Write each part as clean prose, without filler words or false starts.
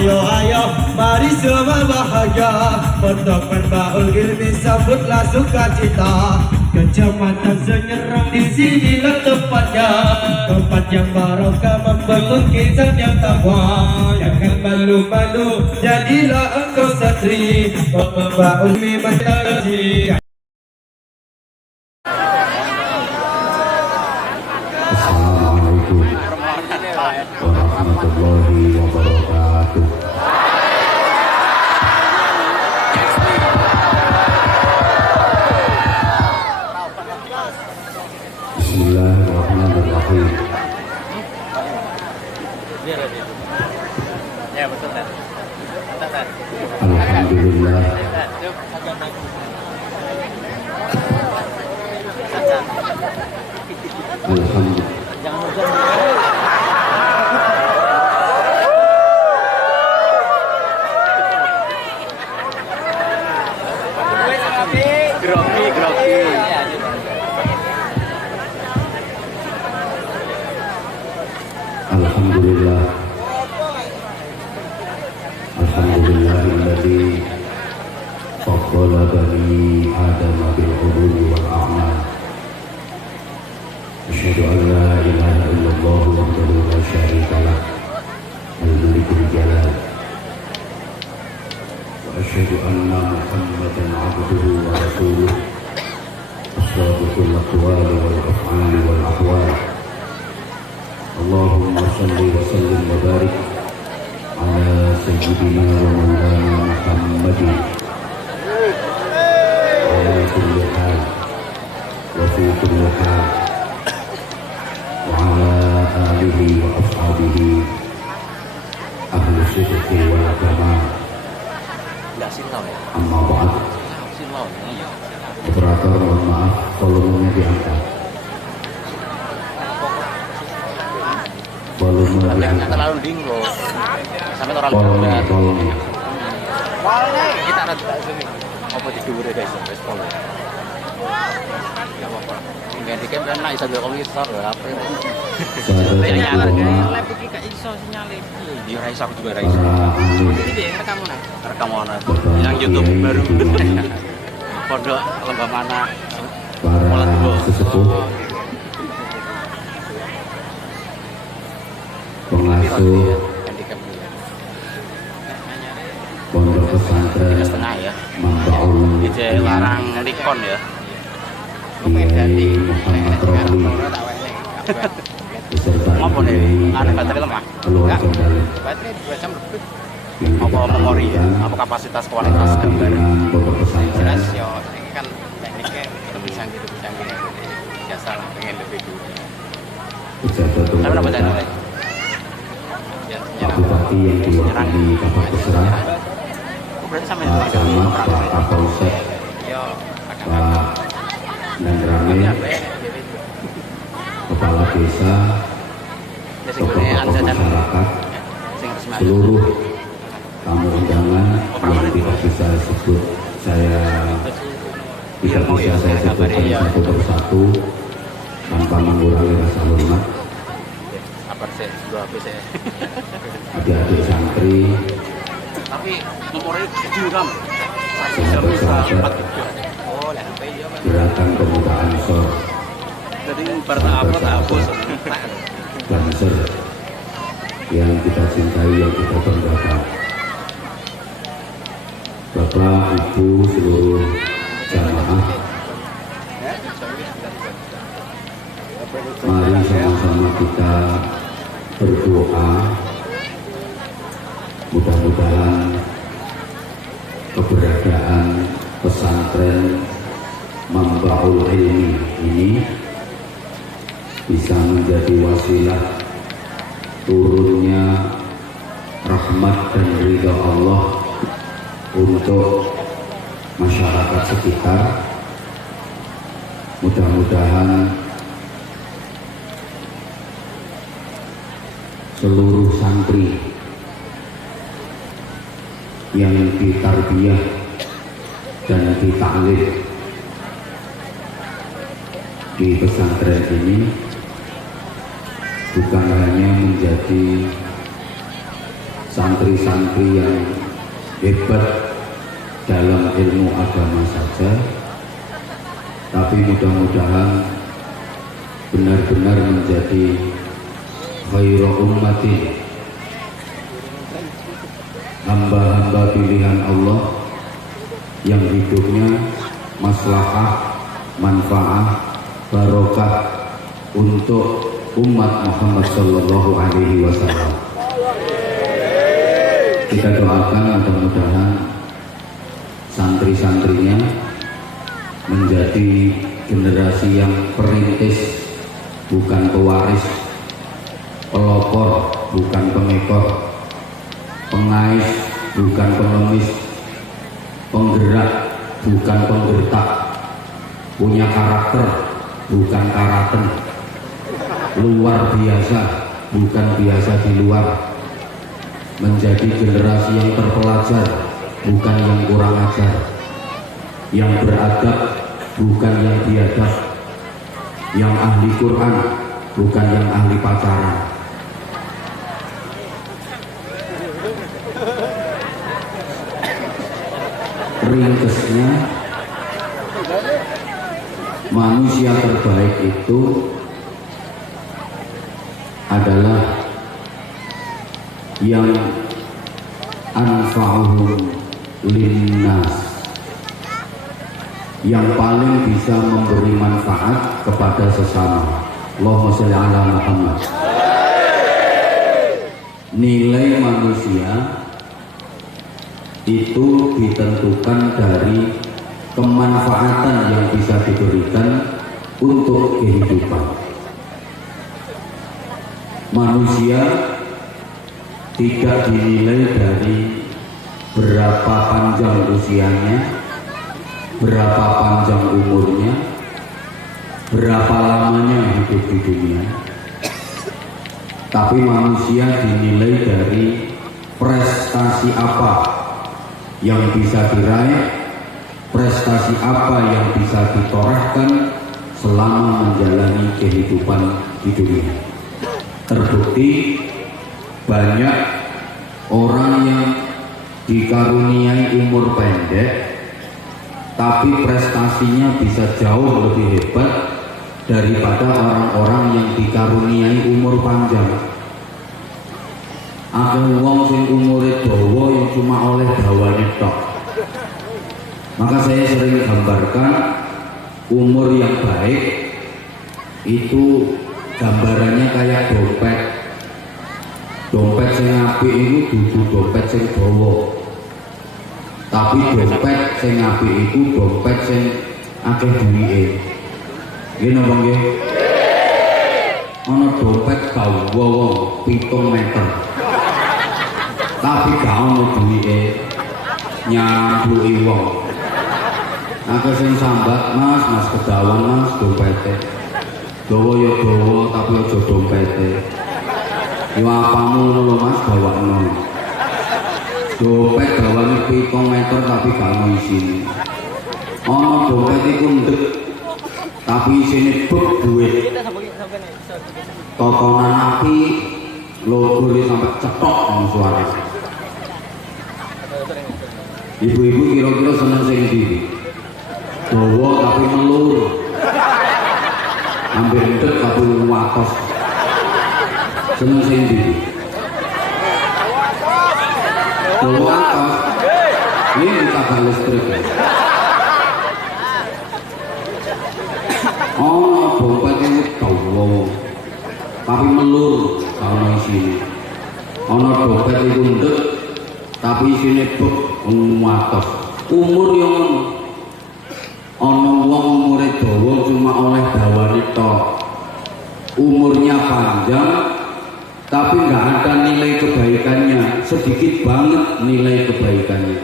Ayo ayo mari semua bahagia, berteman baul ilmi sambutlah sukacita. Kecamatan Senyerang di sinilah tempatnya, tempat yang barokah membentuk kisah yang takwa. Jangan malu-malu, jadilah engkau satri, membawa ilmi mentari. Assalamualaikum warahmatullahi wabarakatuh. Bismillahirrahmanirrahim. Alhamdulillah. Alhamdulillah. Alhamdulillahilladzi faddala bani Adam bil ulumi wal a'mal. Asyhadu an la ilaha illallah wahdahu la syarika lah, al-malikul jalal. Wa asyhadu anna Muhammadan 'abduhu wa rasuluh, as-sadiqul aqwal wal af'al wal ahwal. Allahumma shalli wa sallim wa barik ala sayyidina wa maulana Muhammadin ala kulli hal wa fi kulli hal wa ala alihi wa ashabihi ahli sidqi wal jamal. Amma ba'd. Operator, mohon maaf volumenya diangkat. Volume diangkat. Terlalu dinggo. Sampai terlalu Volume. Kita ada di sini. Apa di dhuwure guys, wis pol. Ya apa. Ganti kan kan iso ndelok komputer lho apa. Saya Lab iki gak iso sinyale. Iya ra iso juga ra iso. Iki rekam mana? Rekam mana? Yang YouTube baru. Pondok lembah mana? para sesepuh, pengasuh pondok pesantren Mambaul Ije larang Nikon ya. Kiai Muhammad Rohli beserta Ngapa nih? Kiai Ada dan baterai lemah? keluarga kembali Baterai 2 jam lebih. yang Apa kita memori ya? harapkan Apa kapasitas para kualitas gambar? pimpinan pondok pesantren Jelas yo, ini kan tekniknya bisa gitu biasa lah pengen lebih dulu. pejabat Tapi berapa pemerintah, channel? Pak Bupati yang diwakili Bapak Kesra, Berarti sampai Pak Camat, Pak Kapolsek, yo Pak Nandrame, Kepala Desa, tokoh-tokoh masyarakat, seluruh tamu undangan yang tidak bisa sebut tidak bisa saya sebutkan satu persatu tanpa mengurangi rasa hormat. Apa sih? 2 HP saya. Adik-adik santri, Tapi nomornya kecil kan. sahabat-sahabat Oh, lah HP ya. gerakan pemuda Ansor, Jadi berta apa tak hapus. Banser yang kita cintai, yang kita banggakan. Bapak, Ibu, seluruh jamaah, mari sama-sama kita berdoa, mudah-mudahan keberadaan pesantren Mambaul Ilmi ini bisa menjadi wasilah turunnya rahmat dan ridha Allah untuk masyarakat sekitar. Mudah-mudahan seluruh santri yang ditarbiyah dan ditaklim di pesantren ini bukan hanya menjadi santri-santri yang hebat dalam ilmu agama saja, tapi mudah-mudahan benar-benar menjadi khairu ummati, hamba-hamba pilihan Allah yang hidupnya maslahah, manfaat, barokah untuk umat Muhammad Sallallahu Alaihi Wasallam. Kita doakan mudah-mudahan santri-santrinya menjadi generasi yang perintis, bukan pewaris, pelopor, bukan pengekor, pengais, bukan pengemis, penggerak, bukan penggertak, punya karakter, bukan karaten, luar biasa, bukan biasa di luar, menjadi generasi yang terpelajar, bukan yang kurang ajar, yang beradab, bukan yang biadab, yang ahli Quran, bukan yang ahli pacaran. Ringkesnya, manusia terbaik itu adalah yang anfa'uhum linnas, yang paling bisa memberi manfaat kepada sesama. Allahumma sholli ala Muhammad. Nilai manusia itu ditentukan dari kemanfaatan yang bisa diberikan untuk kehidupan. Manusia tidak dinilai dari berapa panjang usianya, berapa panjang umurnya, berapa lamanya hidup di dunia, tapi manusia dinilai dari prestasi apa yang bisa diraih, prestasi apa yang bisa ditorehkan selama menjalani kehidupan di dunia. Terbukti banyak orang yang dikaruniai umur pendek tapi prestasinya bisa jauh lebih hebat daripada orang-orang yang dikaruniai umur panjang. Akeh wong sing umure dawa yang cuma oleh dawane tok. Maka saya sering gambarkan umur yang baik itu gambarannya kayak dompet. Dompet sing apik itu dudu dompet sing dawa. Tapi dompet sing apik itu dompet sing akeh duwike. Nggih napa nggih? Ana dompet dawa wong 7 meter. Tapi gak ono duwike nyambuki wong. Akeh sing sambat, Mas kedawan Mas dompete. Dawa ya dawa tapi aja dompete. Yo apamu ngono lho Mas gawakno. Dompet dawane 7 meter tapi gak ono isine. Ono dompet iku ndek tapi isine bek duit. Totonan api logo sampai cetok ono suara. Ibu-ibu kira-kira seneng sing ndi? Dawa tapi melur. Ambil ndek tapi watos. Seneng sing ndi? Dawa watos. Ini tabak listrik. Oh, dompet itu dawa. Tapi melur kalau isine. Ono dompet itu ndek tapi isine bek watos. Umur yang ono wong umure dawa cuma oleh dawane tok. Umurnya panjang tapi nggak ada nilai kebaikannya, sedikit banget nilai kebaikannya.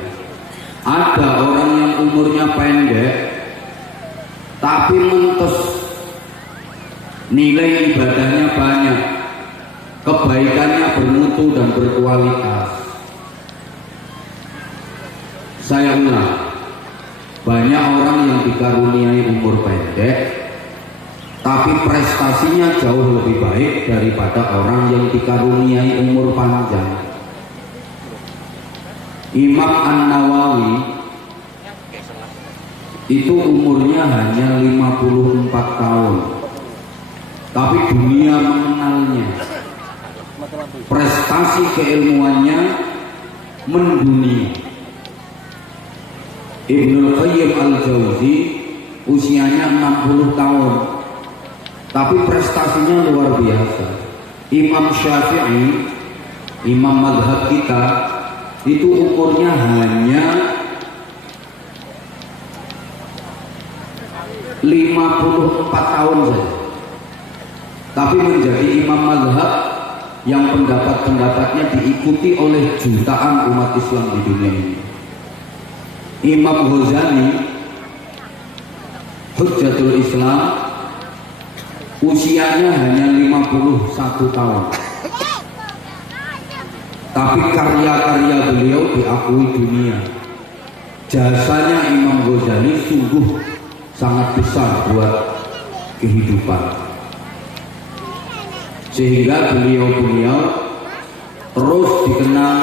Ada orang yang umurnya pendek tapi mentes, nilai ibadahnya banyak, kebaikannya bermutu dan berkualitas. Saya ulang, banyak orang yang dikaruniai umur pendek tapi prestasinya jauh lebih baik daripada orang yang dikaruniai umur panjang. Imam An-Nawawi itu umurnya hanya 54 tahun, tapi dunia mengenalnya. Prestasi keilmuannya mendunia. Ibnul Qayyim Al-Jauzi usianya 60 tahun, tapi prestasinya luar biasa. Imam Syafi'i, imam madhab kita, itu umurnya hanya 54 tahun saja, tapi menjadi imam madhab yang pendapat-pendapatnya diikuti oleh jutaan umat Islam di dunia ini. Imam Ghazali, Hujjatul Islam, usianya hanya 51 tahun, tapi karya-karya beliau diakui dunia. Jasanya Imam Ghazali sungguh sangat besar buat kehidupan, sehingga beliau terus dikenal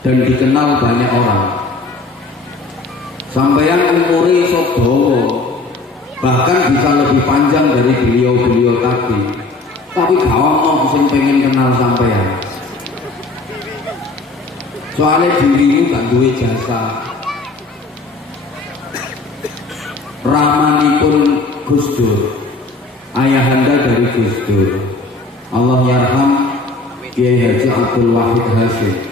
dan dikenal banyak orang. Sampeyan umure iso dawa, bahkan bisa lebih panjang dari beliau-beliau tadi, tapi gak ono sing pengen kenal sampeyan. Soalnya dirimu gak duwe jasa. Ramanipun Gus Dur, ayahanda dari Gus Dur, Allah yarham Kiai Haji Abdul Wahid Hasyim,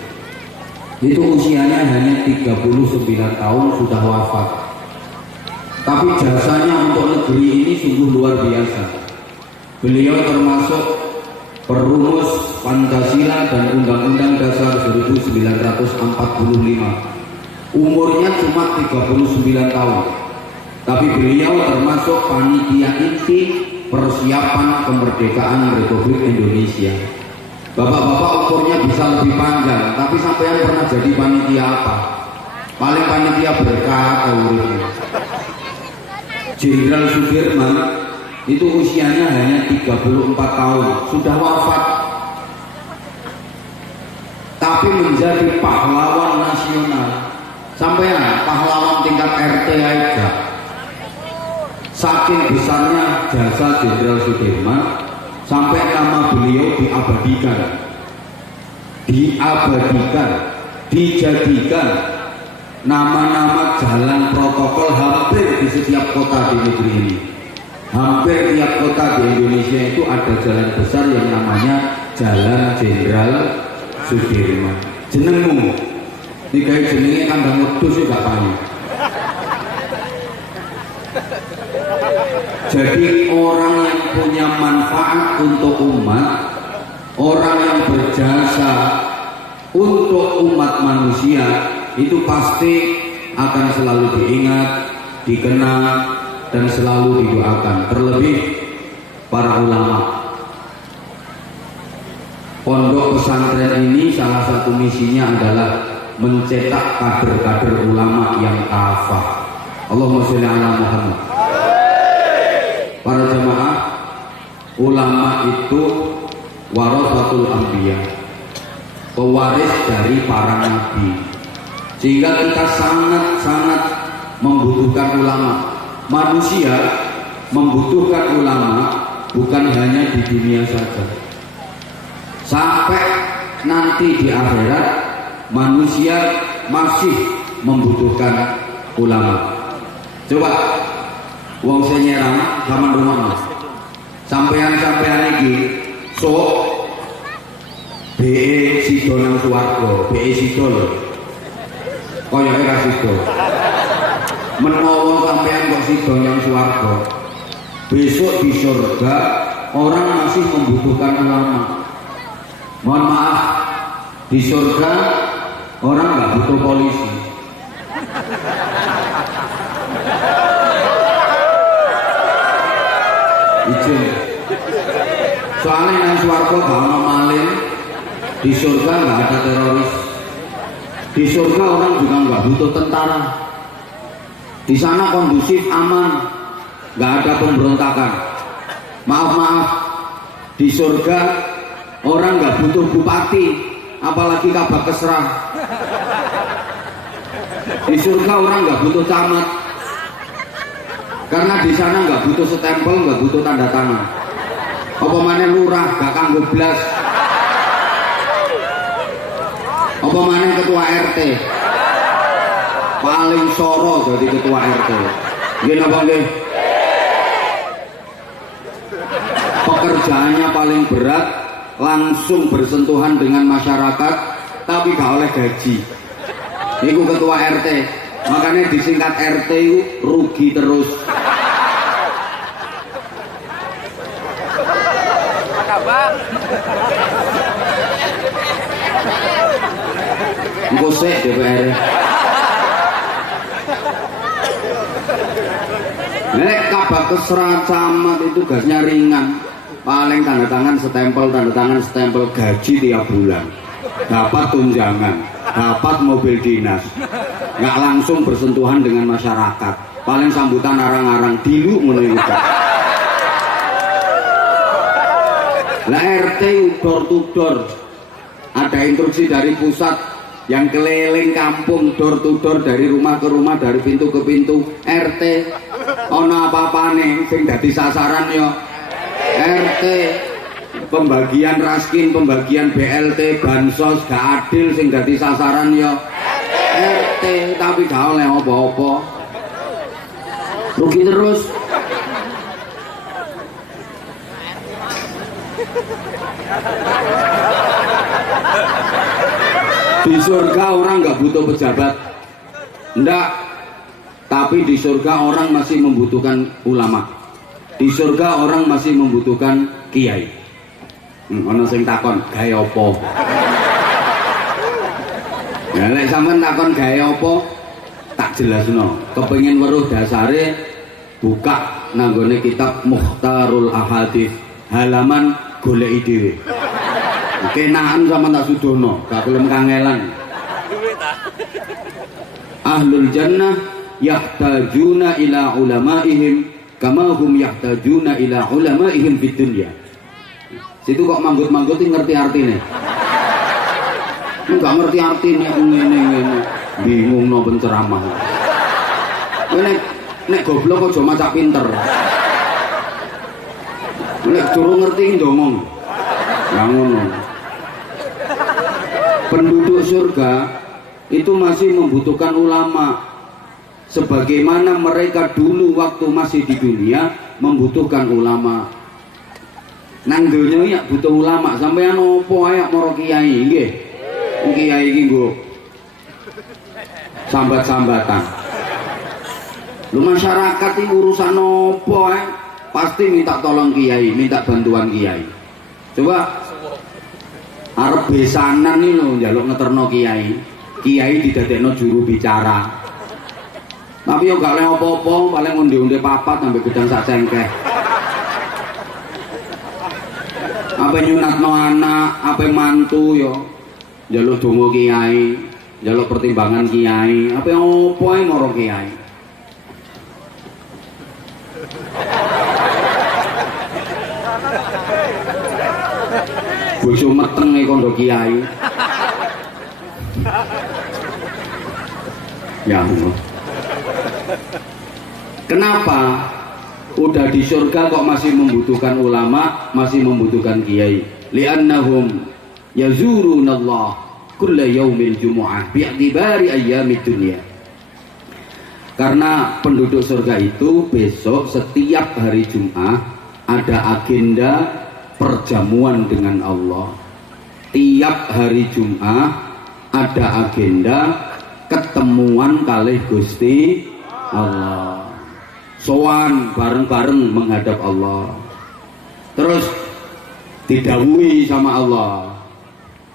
itu usianya hanya 39 tahun sudah wafat. Tapi jasanya untuk negeri ini sungguh luar biasa. Beliau termasuk perumus Pancasila dan Undang-Undang Dasar 1945. Umurnya cuma 39 tahun, tapi beliau termasuk panitia inti persiapan kemerdekaan Republik Indonesia. Bapak-bapak umurnya bisa lebih panjang, tapi sampean pernah jadi panitia apa? Paling panitia berkah atau urutnya. Jenderal Sudirman itu usianya hanya 34 tahun, sudah wafat, tapi menjadi pahlawan nasional. Sampean pahlawan tingkat RT aja. Saking besarnya jasa Jenderal Sudirman, sampai nama beliau dijadikan nama-nama jalan protokol hampir di setiap kota di negeri ini. Hampir tiap kota di Indonesia itu ada jalan besar yang namanya Jalan Jenderal Sudirman. Jenengmu digawe jenenge kandang wedhus yo gak payu. Jadi orang yang punya manfaat untuk umat, orang yang berjasa untuk umat manusia, itu pasti akan selalu diingat, dikenal, dan selalu didoakan. Terlebih para ulama. Pondok pesantren ini salah satu misinya adalah mencetak kader-kader ulama yang kafah. Allahumma sholli ala Muhammad. Para jemaah, ulama itu warasatul anbiya, pewaris dari para nabi, sehingga kita sangat-sangat membutuhkan ulama. Manusia membutuhkan ulama bukan hanya di dunia saja, sampai nanti di akhirat manusia masih membutuhkan ulama. Coba wong sing nyerang zaman rumah sampean-sampean iki sok BE sido nang swarga, BE sido lho. Koyoke ra sido. Menawa sampean kok sido nang swarga, besok di surga orang masih membutuhkan ulama. Mohon maaf, di surga orang nggak butuh polisi. Izin. Soalnya nang swarga gak ono maling, di surga nggak ada teroris, di surga orang juga nggak butuh tentara, di sana kondusif, aman, nggak ada pemberontakan. Maaf, di surga orang nggak butuh bupati, apalagi kabak kesrah. Di surga orang nggak butuh camat, karena di sana nggak butuh stempel, nggak butuh tanda tangan. Apa mana lurah gak kanggo blas, apa mana ketua RT paling soro jadi ketua RT. Gini apa nggih? Pekerjaannya paling berat, langsung bersentuhan dengan masyarakat, tapi gak oleh gaji. Iku ketua RT, makanya disingkat RT itu rugi terus. Engko sik DPR. Nek kabak kesra camat itu tugasnya ringan, paling tanda tangan stempel, gaji tiap bulan, dapat tunjangan, dapat mobil dinas, nggak langsung bersentuhan dengan masyarakat, paling sambutan arang-arang dilu menunjukkan. Lah RT door to door, ada instruksi dari pusat yang keliling kampung door to door, dari rumah ke rumah, dari pintu ke pintu. RT ono apa-apane sing dadi sasaran yo RT. Pembagian raskin, pembagian BLT, bansos gak adil sing dadi sasaran yo RT, tapi gak oleh apa-apa, rugi terus. Di surga orang nggak butuh pejabat, ndak. Tapi di surga orang masih membutuhkan ulama. Di surga orang masih membutuhkan kiai. Ono sing takon, gawe apa? Ya lek sampean takon gawe apa, tak jelasno. Kepengin weruh dasare, buka nanggone kitab Mukhtarul Ahadits, halaman goleki dhewe. Kenaan sama tak sudono, gak kelem kangelan. Ahlul jannah yahtajuna ila ulamaihim kama hum yahtajuna ila ulamaihim fid dunya. Situ kok manggut-manggut ngerti artine. Enggak ngerti artine ngene-ngene. Bingung no penceramah. Nek goblok aja maca pinter. Nek durung ngerti ndongong. Ya ngono. Penduduk surga itu masih membutuhkan ulama, sebagaimana mereka dulu waktu masih di dunia membutuhkan ulama. Nang donya ya butuh ulama, sampeyan opo ae maro kiai nggih. Kiai iki nggo sambat-sambatan. Lu masyarakat iki urusan opo ae pasti minta tolong kiai, minta bantuan kiai. Coba arep besanan nih lo njaluk ngeterno kiai, kiai didadekno juru bicara. Tapi yo gak oleh apa-apa, paling onde-onde papat sampai gedang sak cengkeh. Apa nyunatno anak, apa mantu yo njaluk donga kiai, njaluk pertimbangan kiai, apa opo ae maro kiai. Bojo meteng nek kondo kiai. Ya Allah. Kenapa udah di surga kok masih membutuhkan ulama, masih membutuhkan kiai? Li'annahum yazurunallah kulla yaumil jumu'ah bi'tibari ayyamid dunya. Karena penduduk surga itu besok setiap hari Jumat ada agenda perjamuan dengan Allah. Tiap hari Jumat ada agenda ketemuan kalih Gusti Allah. Sowan bareng-bareng menghadap Allah. Terus didhawuhi sama Allah,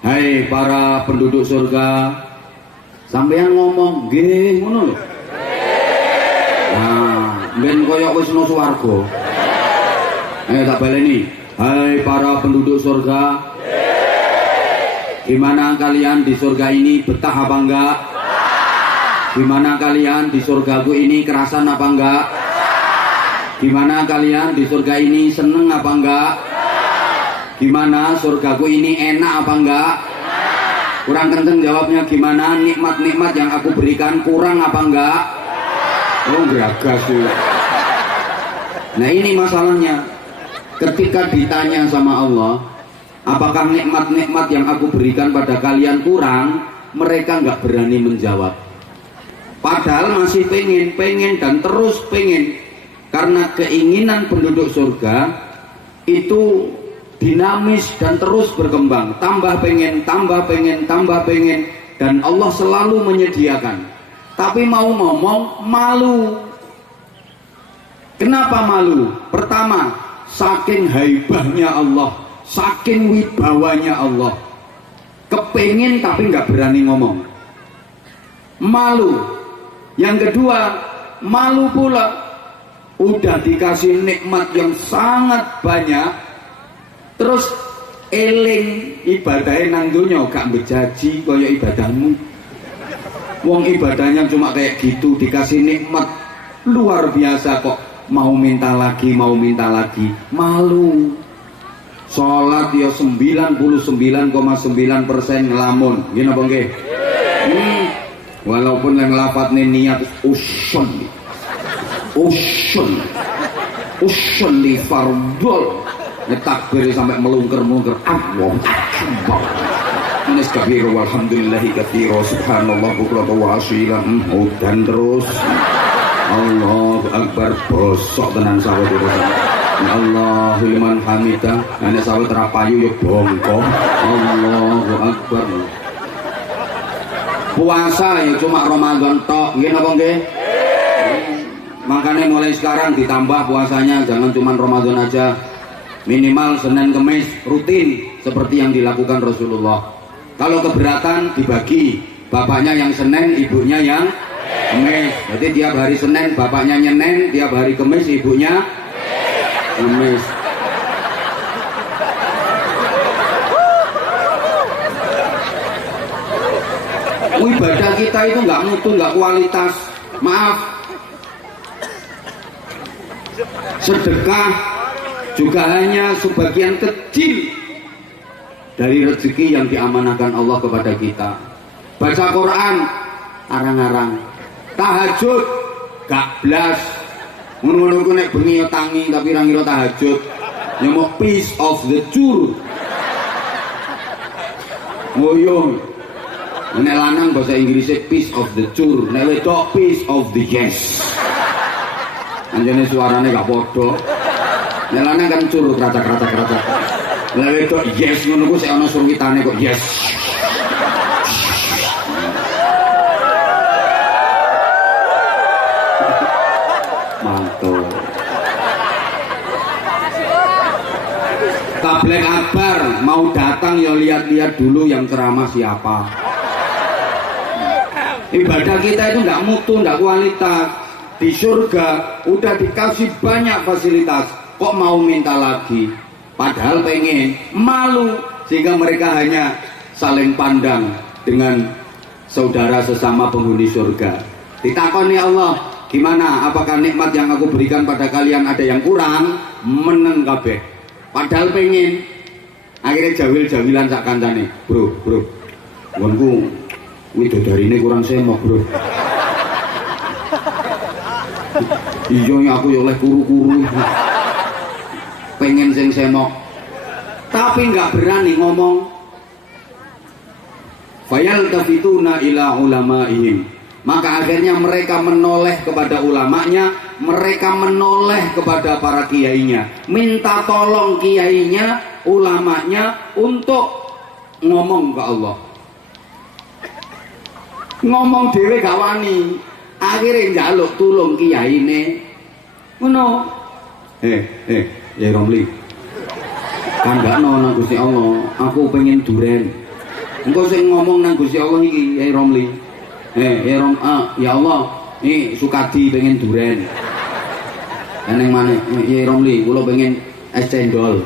"Hai para penduduk surga, sampeyan ngomong nggih ngono lho." Nah, ben koyo wis no swarga. Tak baleni. Hai para penduduk surga, gimana kalian di surga ini, betah apa enggak? Gimana kalian di surgaku ini, kerasan apa enggak? Gimana kalian di surga ini, seneng apa enggak? Gimana surgaku ini, enak apa enggak? Kurang kenceng jawabnya gimana? Nikmat-nikmat yang aku berikan kurang apa enggak? Oh geragas sih. Nah ini masalahnya. Ketika ditanya sama Allah, apakah nikmat-nikmat yang aku berikan pada kalian kurang? Mereka nggak berani menjawab. Padahal masih pengen dan terus pengen. Karena keinginan penduduk surga itu dinamis dan terus berkembang, tambah pengen, dan Allah selalu menyediakan. Tapi mau ngomong malu. Kenapa malu? Pertama, saking haibahnya Allah, saking wibawanya Allah, kepengen tapi nggak berani ngomong, malu. Yang kedua, malu pula, udah dikasih nikmat yang sangat banyak, terus eling ibadahnya nang dunya gak bejaji kaya ibadahmu. Wong ibadahnya cuma kayak gitu, dikasih nikmat luar biasa kok mau minta lagi, malu. Sholat ya 99,9% ngelamun, gini apa nggih? Walaupun yang lafadznya niat usun li fardol, takbir sampai melungker Allah akbar. Manis kabir walhamdulillahi katsira subhanallah bukrata wa asila. Dan terus Allahu akbar, bosok tenan sawet itu. Allahu liman hamidah, nek sawet rapayu ya bongko. Allahu akbar. Puasa ya cuma Ramadan tok, nggih napa nggih? Makanya mulai sekarang ditambah puasanya, jangan cuma Ramadan aja. Minimal Senin Kemis rutin seperti yang dilakukan Rasulullah. Kalau keberatan dibagi, bapaknya yang Senin, ibunya yang Kemis. Jadi tiap hari Senin bapaknya nyenen, tiap hari Kemis ibunya Kemis. Ibadah kita itu nggak mutu, nggak kualitas. Maaf. Sedekah juga hanya sebagian kecil dari rezeki yang diamanahkan Allah kepada kita. Baca Quran arang-arang, tahajud gak blas, ngono-ngono ku nek bengi yo tangi tapi ra ngira tahajud, nyemok piece of the jur. Ngoyo. Nek lanang bahasa Inggrisnya piece of the jur, nek wedok piece of the yes. Anjane suarane gak podo. Nek lanang kan curut racak. Lah wedok yes ngono ku sik ana surwitane kok yes. Mantul. Tabligh akbar mau datang ya lihat-lihat dulu yang ceramah siapa. Ibadah kita itu enggak mutu, enggak kualitas. Di surga udah dikasih banyak fasilitas, kok mau minta lagi? Padahal pengen, malu, sehingga mereka hanya saling pandang dengan saudara sesama penghuni surga. Ditakoni Allah, gimana? Apakah nikmat yang aku berikan pada kalian ada yang kurang? Meneng kabeh. Padahal pengen. Akhirnya jawil-jawilan sak kancane, bro, wonku widodarine kurang semok, bro. Iya aku ya oleh kuru-kuru. Pengen sing semok tapi nggak berani ngomong. Fayal tafituna ila ulamaihim, maka akhirnya mereka menoleh kepada ulamanya, mereka menoleh kepada para kiainya, minta tolong kiainya, ulamanya untuk ngomong ke Allah. Ngomong dhewe gak wani, akhirnya njaluk tulung kiyaine. Ngono. Ya Romli, kan gak nang Gusti Allah, aku pengen duren. Engko sing ngomong nang Gusti Allah iki, ya Romli. Ya Allah, Sukadi pengen duren. Neng maneh, ya Romli, kula pengen es cendol.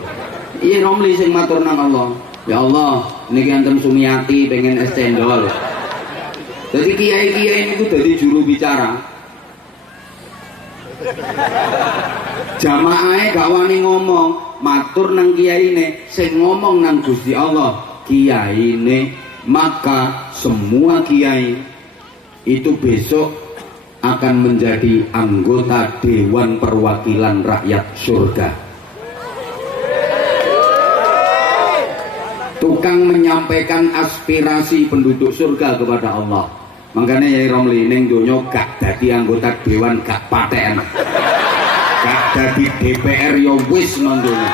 Ya Romli sing matur nang Allah. Ya Allah, niki enten Sumiati pengen es cendol. Jadi kiai-kiai niku dadi juru bicara. Jamaahnya gak wani ngomong, matur nang kiyaine, sing ngomong nang Gusti Allah, kiyaine maka semua kiai itu besok akan menjadi anggota Dewan Perwakilan Rakyat Surga. Tukang menyampaikan aspirasi penduduk surga kepada Allah. Makanya Yai Romli ning donya gak dadi anggota dewan gak paten. Gak dadi DPR ya wis nondonya.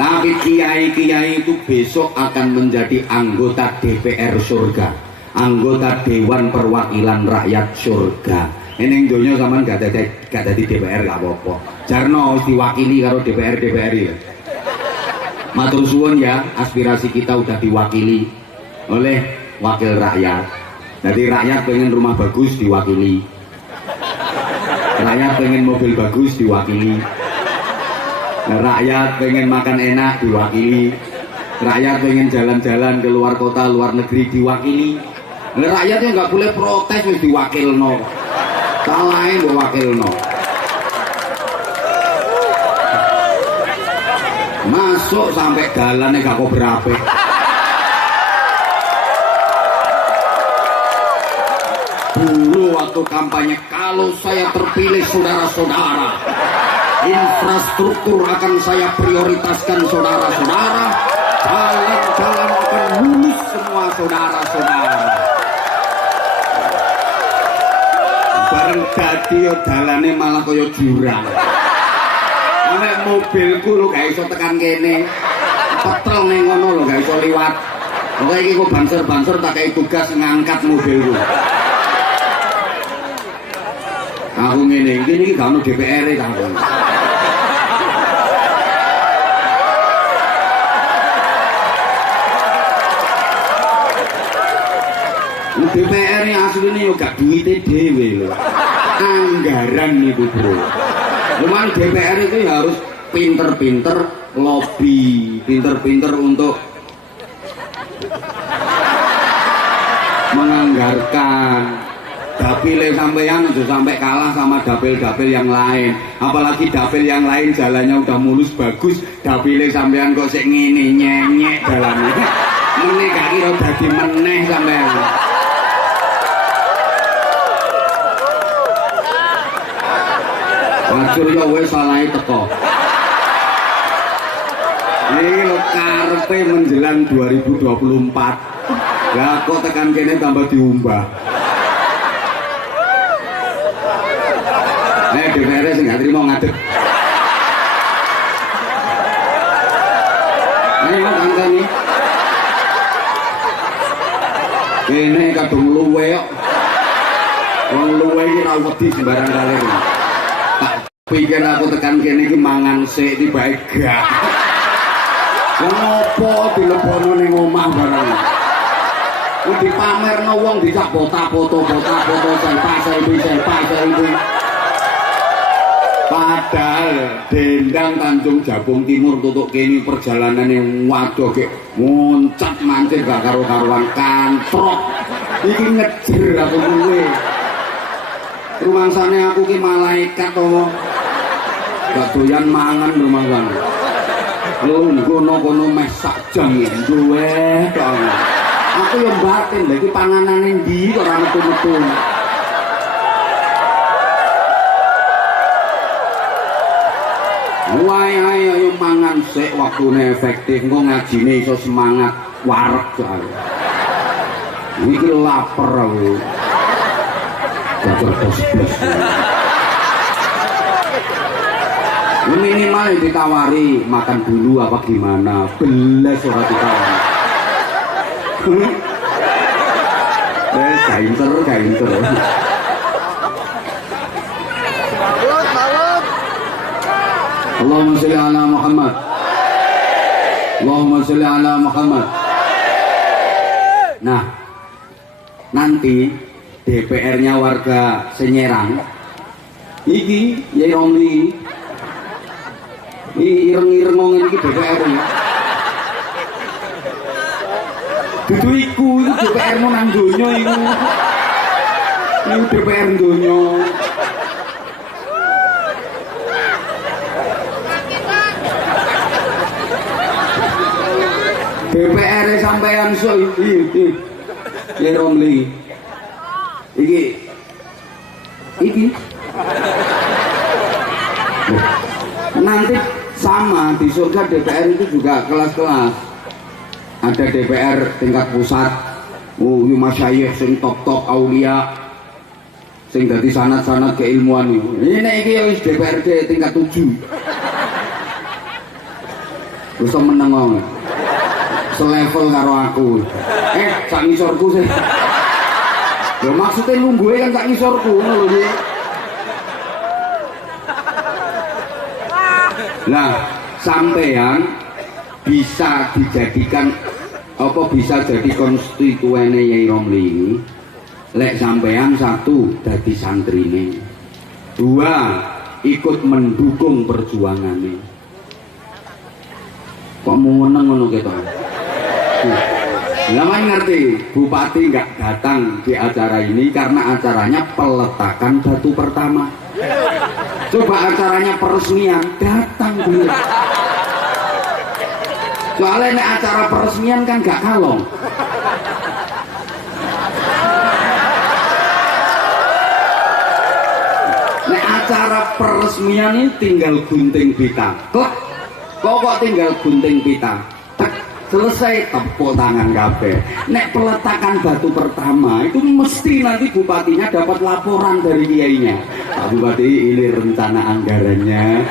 Tapi kiai-kiai itu besok akan menjadi anggota DPR surga, anggota Dewan Perwakilan Rakyat surga. Ning donya sampean gak dadi DPR gak apa-apa. Jarno diwakili karo DPR ya. Matur suwun ya, aspirasi kita udah diwakili oleh wakil rakyat. Jadi rakyat pengen rumah bagus diwakili, rakyat pengen mobil bagus diwakili, rakyat pengen makan enak diwakili, rakyat pengen jalan-jalan ke luar kota, luar negeri diwakili. Rakyatnya nggak boleh protes, wis diwakilno. Salahe mbok wakilno. Masuk sampai dalannya gak kok berapa. Dulu waktu kampanye, kalau saya terpilih saudara-saudara, infrastruktur akan saya prioritaskan saudara-saudara, jalan-jalan akan mulus semua saudara-saudara. Bareng dadi yo dalane malah kaya jurang. Nek mobilku lho gak iso tekan kene. Petrol ning ngono lho gak iso liwat. Pokoke iki kok banser-banser tak kei tugas ngangkat mobilku. Aku ngene, iki gak ono DPR-e aku. DPR ini aslinya yo gak duite dhewe lho. Anggaran niku, Bro. Cuman DPR itu harus pinter-pinter lobby, pinter-pinter untuk menganggarkan. Dapil sampeyan aja sampai kalah sama dapil-dapil yang lain. Apalagi dapil yang lain jalannya udah mulus bagus, dapil sampeyan kok sik ngene nyenyek dalane. Meneh gak kira dadi meneh sampeyan. Wajur ya wis salahe teko. Iki lho karepe menjelang 2024. Lah kok tekan kene tambah diumbah. DPR sing gak trimo ngadeg. Ayo tangkani. Kene kadung luwe kok. Wong luwe iki ra wedi sembarang kali. Pikir aku tekan kene iki mangan sik tibae gak. Wong opo dilebono ning omah barang. Ku dipamerno wong dicak foto-foto selfie. Padahal dendang Tanjung Jabung Timur tutuk kene perjalanane waduh gek muncak mancing gak karo-karuan kantrok. Iki ngejer aku kuwe. Rumangsane aku ki malaikat to. Gak doyan mangan rumangsane. Lho ngono-ngono meh sak jam duwe kok. Aku yo batin lha iki panganane ndi kok ora metu-metu. Wae ayo mangan sik waktune efektif engko ngajine iso semangat wareg soal. Iki lapar aku. Bos-bos. Minimal ditawari makan dulu apa gimana, belas ora ditawari. Gainter. Allahumma sholli ala Muhammad. Allahumma sholli ala Muhammad. Nah, nanti DPR-nya warga Senyerang iki Yai Romli ireng-ireng ngene iki DPR iki. Dudu iku DPR-mu nang donya iku. Ini DPR donya. DPR sampean so iki. Ya Romli. Iki. Nanti sama di surga DPR itu juga kelas-kelas. Ada DPR tingkat pusat. Oh, iki masyayikh sing top-top aulia. Sing dadi sanad-sanad keilmuan iki. Ini iki wis DPRD tingkat 7. Wis meneng wong. Selevel karo aku. Sak ngisorku sih. Ya maksudnya lungguhe kan sak ngisorku ngono lho. Nah, sampean bisa dijadikan apa bisa jadi konstituene Yai Romli ini lek sampean satu dadi santrine, dua ikut mendukung perjuangannya. Kok mau ngono gitu? Lama ngerti bupati nggak datang di acara ini karena acaranya peletakan batu pertama. Coba acaranya peresmian datang dulu. Soalnya ini acara peresmian kan gak kalong. Nek acara peresmian ini tinggal gunting pita. Kok tinggal gunting pita. Selesai tepuk tangan kabeh. Nek peletakan batu pertama itu mesti nanti bupatinya dapat laporan dari kiainya. Pak Bupati, ini rencana anggarannya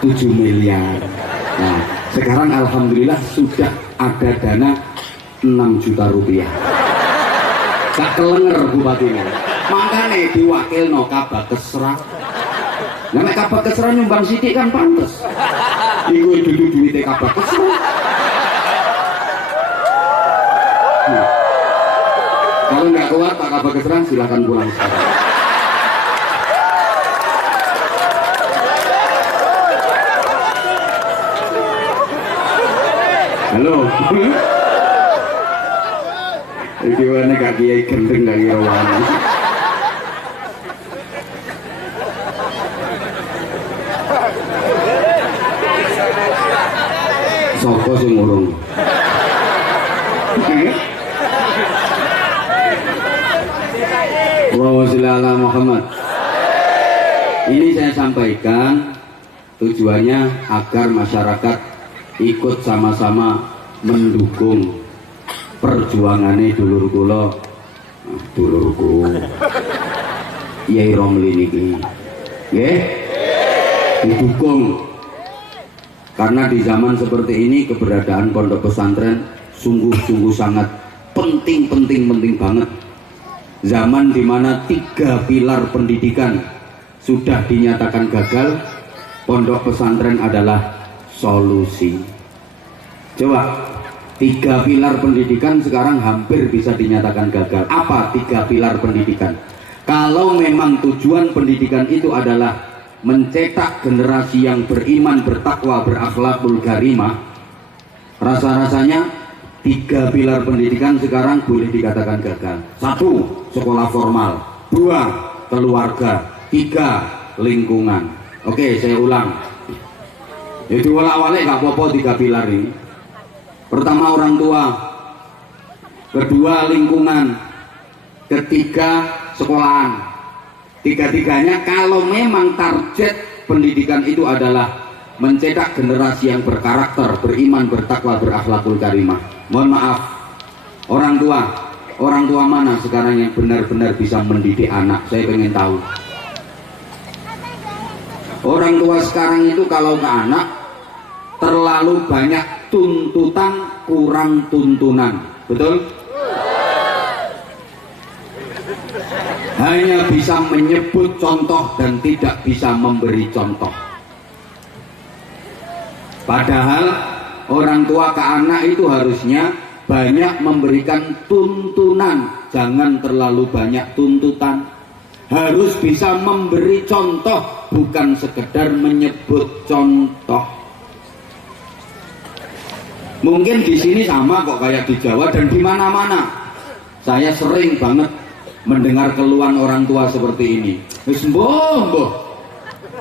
7 miliar. Nah, sekarang alhamdulillah sudah ada dana 6 juta rupiah. Gak kelenger bupatinya. Makanya diwakil no Kabakesra. Nah, nek Kabakesra nyumbang sidik kan pantes. Iku duduk duitnya Kabakesra. Kalau nggak kuat Pak Kabakesra silakan pulang sekarang. Halo. Iki wae gak kiai gendeng gak kira wae. Sopo sing ngurung? Allahumma sholli ala Muhammad. Ini saya sampaikan tujuannya agar masyarakat ikut sama-sama mendukung perjuangannya dulurku Yai Romli niki. Nggih? Didukung. Karena di zaman seperti ini keberadaan pondok pesantren sungguh-sungguh sangat penting banget. Zaman dimana 3 pilar pendidikan sudah dinyatakan gagal, pondok pesantren adalah solusi. Coba 3 pilar pendidikan sekarang hampir bisa dinyatakan gagal. Apa 3 pilar pendidikan? Kalau memang tujuan pendidikan itu adalah mencetak generasi yang beriman, bertakwa, berakhlakul karimah, rasa-rasanya 3 pilar pendidikan sekarang boleh dikatakan gagal. 1. Sekolah formal. 2. Keluarga. 3. Lingkungan. Oke, saya ulang. Jadi awal-awalnya gak apa-apa 3 pilar ini. Pertama orang tua, kedua lingkungan, ketiga sekolahan. 3-tiganya kalau memang target pendidikan itu adalah mencetak generasi yang berkarakter, beriman, bertakwa, berakhlakul karimah. Mohon maaf, orang tua mana sekarang yang benar-benar bisa mendidik anak? Saya pengen tahu. Orang tua sekarang itu kalau ke anak terlalu banyak tuntutan, kurang tuntunan. Betul? Hanya bisa menyebut contoh dan tidak bisa memberi contoh. Padahal orang tua ke anak itu harusnya banyak memberikan tuntunan, jangan terlalu banyak tuntutan. Harus bisa memberi contoh, bukan sekedar menyebut contoh. Mungkin di sini sama kok kayak di Jawa dan di mana-mana. Saya sering banget mendengar keluhan orang tua seperti ini. Wis mbah,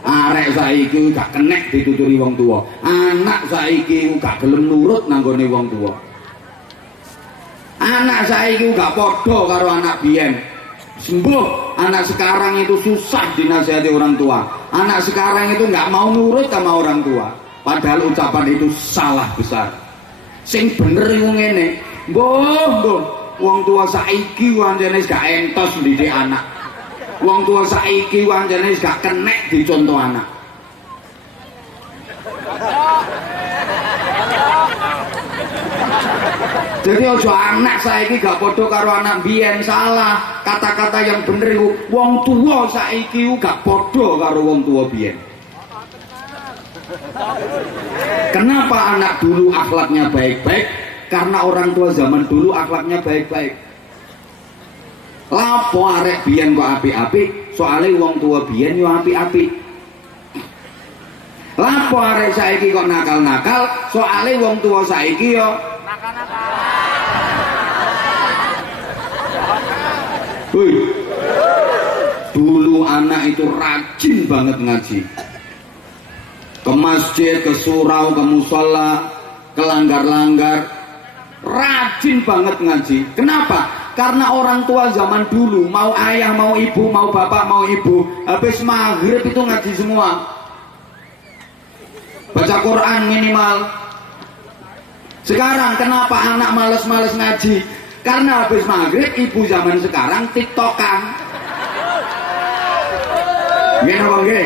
Arek saiki gak kenek dituturi wong tua. Anak saiki gak gelem nurut nanggone wong tua. Anak saiki gak podo karo anak biyen. Sembuh, anak sekarang itu susah dinasihati orang tua. Anak sekarang itu nggak mau nurut sama orang tua. Padahal ucapan itu salah besar. Sing bener iku ngene, mbah, wong tua saiki wancane gak entos didik anak. Wong tua saiki wancane gak kenek dicontoh anak. Jadi ojo anak saiki gak podo karo anak biyen, salah. Kata-kata yang bener iku wong tua saiki gak podo karo wong tua biyen. Kenapa anak dulu akhlaknya baik-baik? Karena orang tua zaman dulu akhlaknya baik-baik. Lapo arek biyen kok apik-apik, soalnya wong tua biyen yo apik-apik. Lapo arek saiki kok nakal-nakal, soalnya wong tua saiki yo Wih, dulu anak itu rajin banget ngaji. Ke masjid, ke surau, ke musola, ke langgar-langgar, rajin banget ngaji. Kenapa? Karena orang tua zaman dulu, mau ayah, mau ibu, mau bapak, mau ibu, habis maghrib itu ngaji semua. Baca Quran minimal. Sekarang kenapa anak males-males ngaji? Karena habis maghrib ibu zaman sekarang tiktokan. Gini apa gini?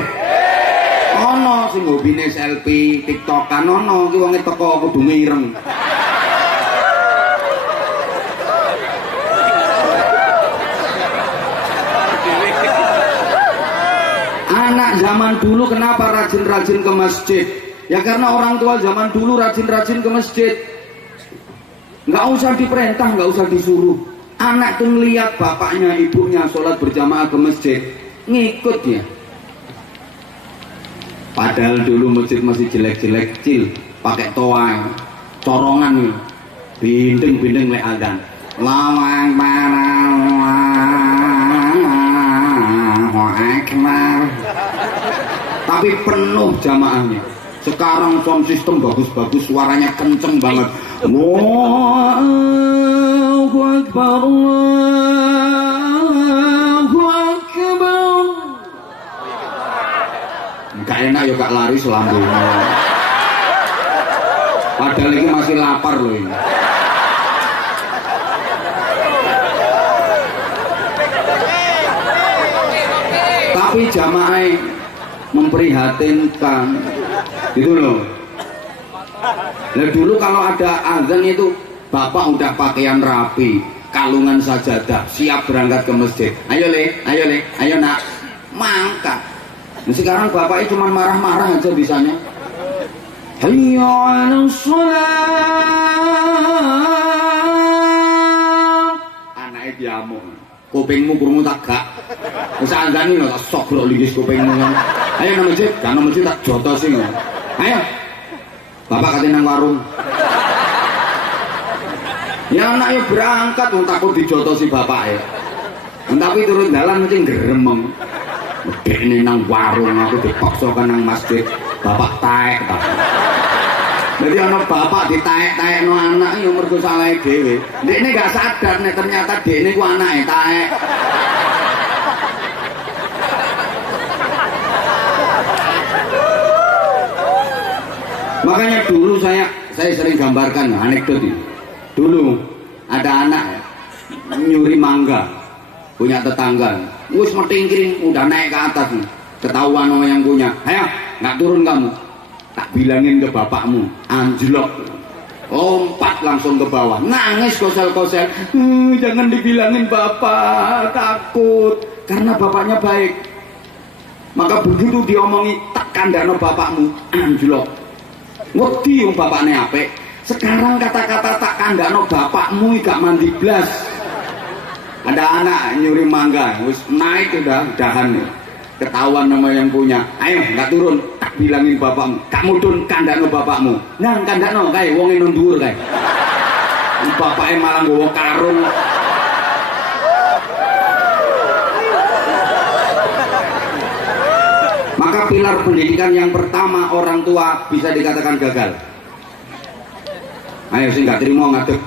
Ono sing hobine selfie tiktokan, ono ki wong teko kudu ngireng. Anak zaman dulu kenapa rajin-rajin ke masjid? Ya karena orang tua zaman dulu rajin-rajin ke masjid. Nggak usah diperintah, nggak usah disuruh. Anak tuh ngeliat bapaknya, ibunya sholat berjamaah ke masjid, ngikut ya. Padahal dulu masjid masih jelek-jelek kecil, pakai toa, corongan nih, binding-binding lek adzan. Lawang Akbar. Tapi penuh jamaahnya. Sekarang sound system bagus-bagus, suaranya kenceng banget. Allahu Akbar, Allahu Akbar. Gak enak ya gak lari selambungnya. Padahal ini masih lapar loh ini. Tapi jamaah memprihatinkan gitu loh. Nah, dulu kalau ada azan itu bapak udah pakaian rapi, kalungan sajadah, siap berangkat ke masjid. Ayo le, ayo nak, mangkat. Nah, sekarang bapaknya cuma marah-marah aja bisanya. Hayya 'alas shalah. Anaknya diamuk. Kupingmu krungu tak gak. Wis andani lho tak sogrok linggis kupingmu. Ayo nang masjid, kan nang masjid tak jotosi. Ayo. Bapak katanya nang warung. Ya anaknya berangkat wong takut dijotosi bapak ya. Tapi turun dalan mesti gremeng. Dekne nang warung aku dipaksa kan nang masjid. Bapak taek ta. Jadi ana bapak ditaek-taekno anak ya mergo salahe dhewe. Dekne gak sadar nek ternyata dekne ku anake taek. Makanya dulu saya sering gambarkan anekdot ini. Dulu ada anak nyuri mangga punya tetangga. Wis metingkring udah naik ke atas nih. Ketahuan sama yang punya. Ayo, nggak turun kamu. Tak bilangin ke bapakmu, anjlok. Lompat langsung ke bawah, nangis kosel-kosel. Jangan dibilangin bapak, takut. Karena bapaknya baik. Maka begitu diomongi, tak kandano bapakmu, anjlok. Wedi wong bapakne apik. Sekarang kata-kata tak kandakno bapakmu gak mandi blas. Ada anak nyuri mangga, wis naik udah dahan nih. Ketahuan nama yang punya. Ayo nggak turun, tak bilangin bapakmu. Kamu turun kandakno bapakmu. Nang kandakno kae wong e nduwur kae. Bapaknya malah nggawa karung. Maka pilar pendidikan yang pertama orang tua bisa dikatakan gagal? Ayo sih nggak terima ngadep.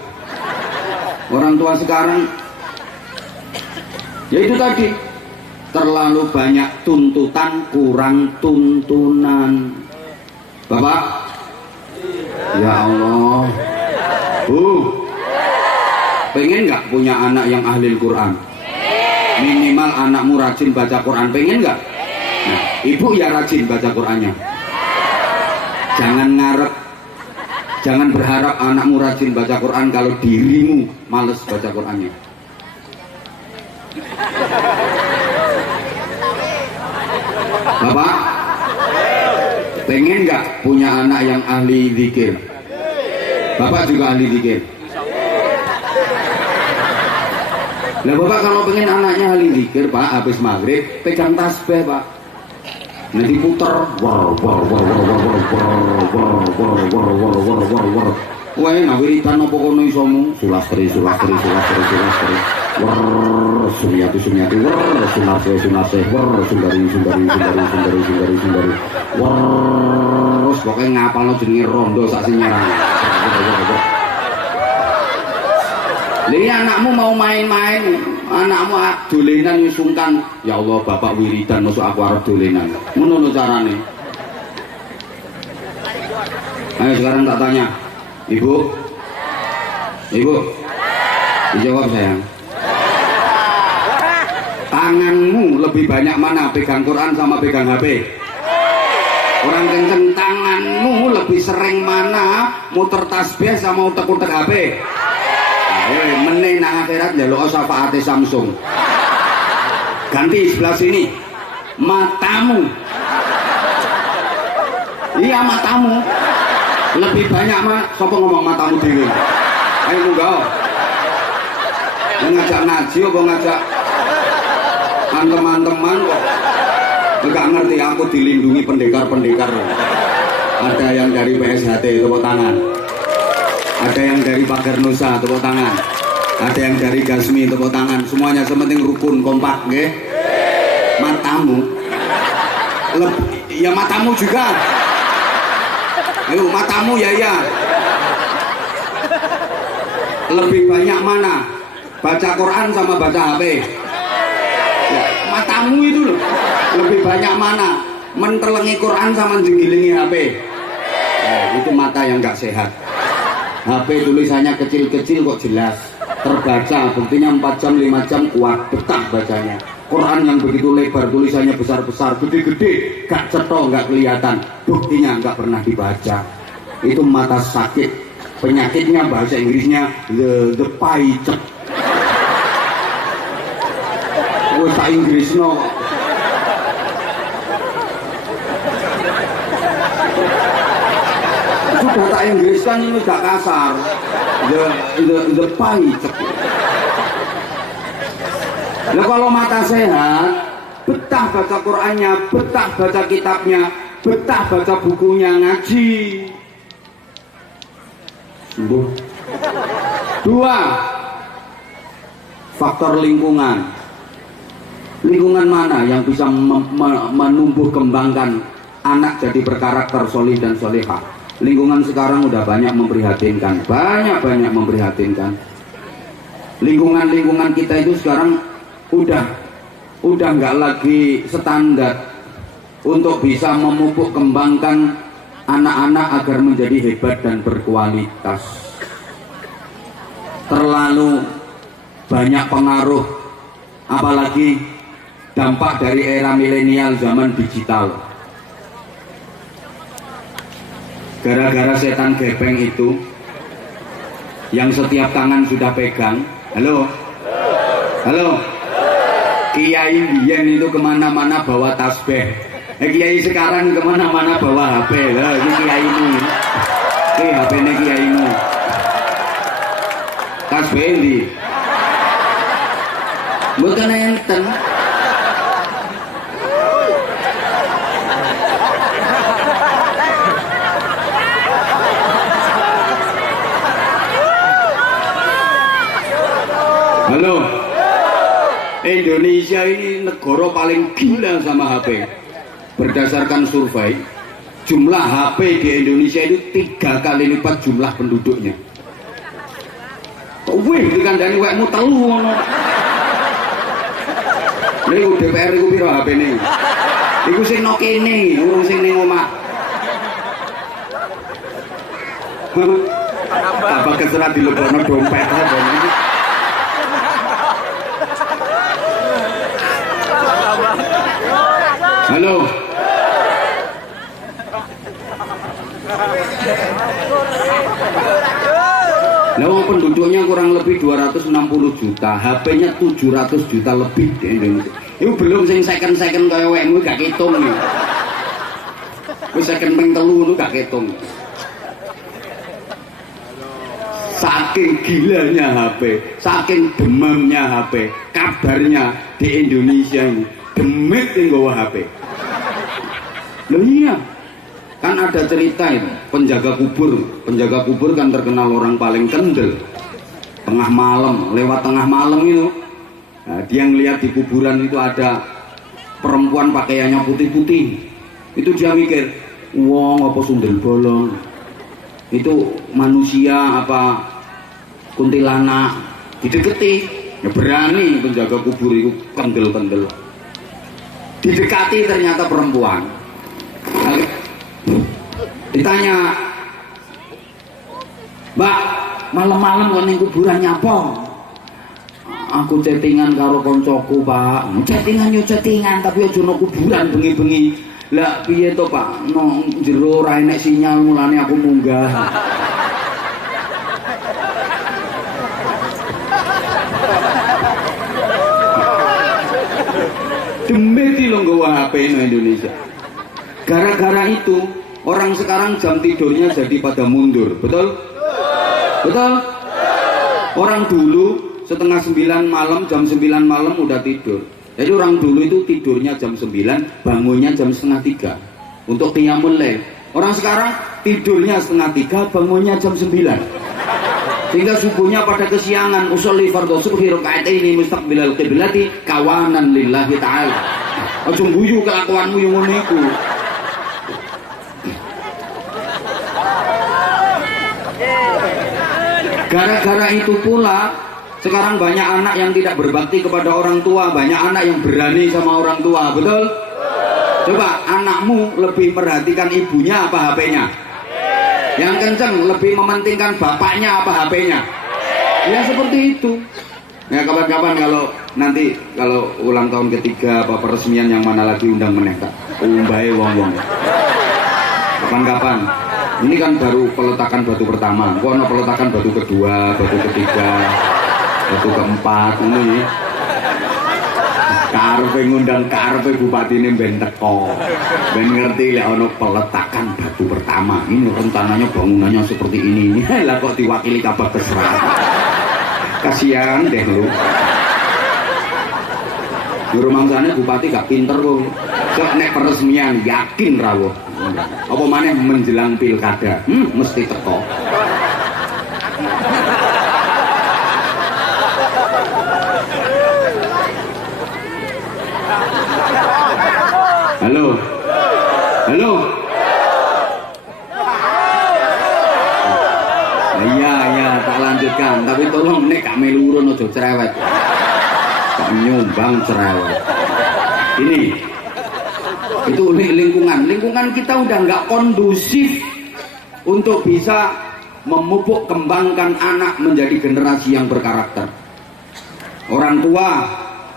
Orang tua sekarang ya itu tadi, terlalu banyak tuntutan, kurang tuntunan. Bapak, ya Allah, pengen nggak punya anak yang ahli Quran? Minimal anakmu rajin baca Quran, pengen nggak? Nah, ibu ya rajin baca Qurannya. Jangan ngarep, jangan berharap anakmu rajin baca Quran kalau dirimu males baca Qurannya. Bapak, pengen nggak punya anak yang ahli zikir? Bapak juga ahli zikir. Nah bapak kalau pengen anaknya ahli zikir, Pak, habis maghrib pegang tasbih, Pak. Nanti puter, wah, nawiritan apa kono isomu? Sulastri, sunyati, sunase, sundari, pokoknya ngapalno jenenge rondo sak sinyarang. Ini anakmu mau main-main, anakmu dolenan nyusungkan, ya Allah bapak wiridan masuk aku arep dolenan. Ngono carane. Ayo sekarang tak tanya, Ibu, dijawab sayang. Tanganmu lebih banyak mana, pegang Quran sama pegang HP? Orang kenceng, tanganmu lebih sering mana, muter tasbih sama utek-utek HP? Meneh nang akhirat njaluk syafaate Samsung. Ganti sebelah sini. Matamu. Iya matamu. Lebih banyak sapa ngomong matamu dhewe. Ayo munggah. Ngajak ngaji apa ngajak teman-teman kok. Enggak ngerti aku dilindungi pendekar-pendekar. Ada yang dari PSHT tepuk tangan. Ada yang dari Pagar Nusa, tepuk tangan. Ada yang dari Gasmi, tepuk tangan. Semuanya sementing rukun, kompak, nggih. Matamu, ya matamu juga. Ayo, matamu ya. Lebih banyak mana? Baca Quran sama baca HP? Ya, matamu itu loh. Lebih banyak mana? Mentelengi Quran sama jenggilingi HP? Itu mata yang nggak sehat. HP tulisannya kecil-kecil kok jelas terbaca, buktinya 4 jam 5 jam kuat betah bacanya. Quran yang begitu lebar, tulisannya besar-besar, gede-gede, gak cetok, gak kelihatan, buktinya gak pernah dibaca. Itu mata sakit. Penyakitnya bahasa Inggrisnya the paicet. Bahasa Inggris no. Bahasa Inggris kan ini gak kasar, the paicet. Nah kalau mata sehat, betah baca Qurannya, betah baca kitabnya, betah baca bukunya, ngaji. Sembuh. 2, faktor lingkungan. Lingkungan mana yang bisa menumbuh kembangkan anak jadi berkarakter solih dan solehah? Lingkungan sekarang udah banyak memprihatinkan, banyak memprihatinkan. Lingkungan kita itu sekarang udah nggak lagi standar untuk bisa memupuk kembangkan anak-anak agar menjadi hebat dan berkualitas. Terlalu banyak pengaruh, apalagi dampak dari era milenial zaman digital. Gara-gara setan gepeng itu yang setiap tangan sudah pegang. Halo, kiai biyen itu kemana-mana bawa tasbih. Kiai sekarang kemana-mana bawa HP. Lah ini kiaimu, ini HP-nya kiaimu. Tasbih ini bukan enten. Halo, Indonesia ini negara paling gila sama HP. berdasarkan survei jumlah HP di Indonesia itu 3 kali lipat jumlah penduduknya. Kok wih dikandani wekmu telu ngono. Lha DPR iku piro HP-ne? Iku sing nang kene, urung sing ning omah. Apa keserah dilebokno dompet aja. Halo. Nah, penduduknya kurang lebih 260 juta, HP-nya 700 juta lebih di Indonesia. Itu belum sing second kaya wekmu gak ketung nih. Wis second ping 3 itu gak ketung. Saking gilanya HP, saking demamnya HP, kabarnya di Indonesia ini demit yang gawa HP. Loh iya, kan ada cerita itu penjaga kubur kan terkenal orang paling kendel. Tengah malam, lewat tengah malam itu, nah, dia ngeliat di kuburan itu ada perempuan pakaiannya putih-putih. Itu dia mikir, wong apa sundel bolong, itu manusia apa kuntilanak. Dideketi, ya berani penjaga kubur itu kendel-kendel. Didekati ternyata perempuan. Ditanya, Mbak, malam-malam kan ning kuburan nyapa? Aku chattingan karo koncoku, Pak. Chattingan yo chattingan, tapi aja nang kuburan bengi-bengi. Lah piye to, Pak? Nang jero ora enek sinyal mulane aku munggah. Demeti lo nggawa HP di Indonesia. Gara-gara itu orang sekarang jam tidurnya jadi pada mundur, betul? Betul? Orang dulu setengah 9 malam, jam 9 malam udah tidur. Jadi orang dulu itu tidurnya jam 9, bangunnya jam setengah 3 untuk qiyamul lail. Orang sekarang tidurnya setengah 3, bangunnya jam 9. Sehingga subuhnya pada kesiangan. Usolli fardhu subhi rakaataini mustaqbilal qiblati kawanan lillahi ta'ala. Aja guyu kelakuanmu yang ngono iku. Gara-gara itu pula sekarang banyak anak yang tidak berbakti kepada orang tua, banyak anak yang berani sama orang tua, betul? Coba anakmu lebih perhatikan ibunya apa HP-nya? Yang kenceng lebih mementingkan bapaknya apa HP-nya? Ya seperti itu. Ya kapan-kapan kalau ulang tahun ketiga apa peresmian yang mana lagi undang meneh tak umbahe wong-wong. Kapan-kapan. Ini kan baru peletakan batu pertama. Kok ono peletakan batu kedua, batu ketiga, batu keempat ini. Karepe ngundang karepe bupatine ben teko. Ben ngerti lek ono peletakan batu pertama. Ini rencananya bangunannya seperti ini. Lah kok diwakili Kabag Kesra. Kasihan deh lu. Rumangsane bupati gak pinter kok. Kok nek peresmian yakin rawuh. Apa maneh menjelang pilkada, mesti teko. Halo. Halo. Iya, tak lanjutkan, tapi tolong nek gak melu urun aja cerewet. Tak nyumbang cerewet. Ini itu lingkungan kita udah nggak kondusif untuk bisa memupuk kembangkan anak menjadi generasi yang berkarakter. Orang tua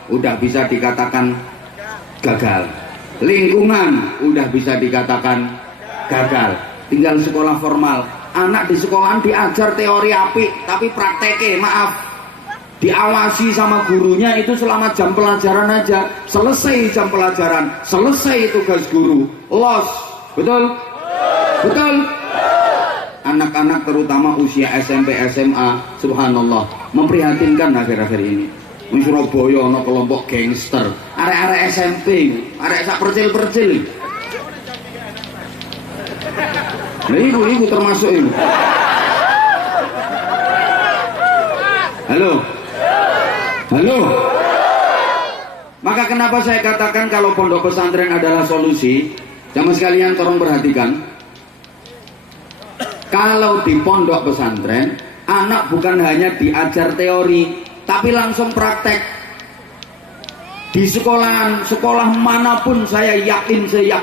udah bisa dikatakan gagal, lingkungan udah bisa dikatakan gagal, tinggal sekolah formal. Anak di sekolahan diajar teori apik tapi prakteknya maaf diawasi sama gurunya itu selama jam pelajaran aja. Selesai jam pelajaran, selesai tugas guru, los. Betul? Betul? Anak-anak terutama usia SMP, SMA, subhanallah, memprihatinkan akhir-akhir ini. Di Surabaya ada kelompok gangster, arek-arek SMP, arek sak percil-percil. Nah itu termasuk ini. Halo. Halo. Maka kenapa saya katakan kalau pondok pesantren adalah solusi? Jamaah sekalian tolong perhatikan. Kalau di pondok pesantren, anak bukan hanya diajar teori, tapi langsung praktek. Di sekolah manapun saya yakinnya.